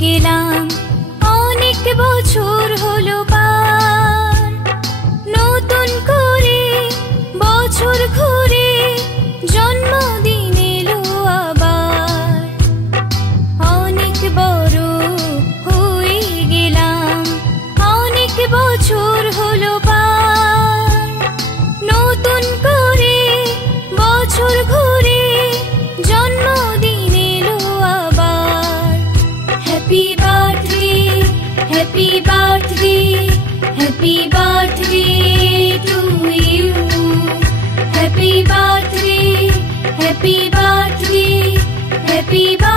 গেলাম, অনেক বছর হলো পার। নতুন করে বছর ঘুরে জন্মদিন এলো আবার। অনেক বড় হয়ে গেলাম, অনেক বছর হলো পার। নতুন করে বছর ঘুরে জন্মদিন এলো আবার। Happy birthday, happy birthday, happy birthday to you. Happy birthday, happy birthday, happy birthday.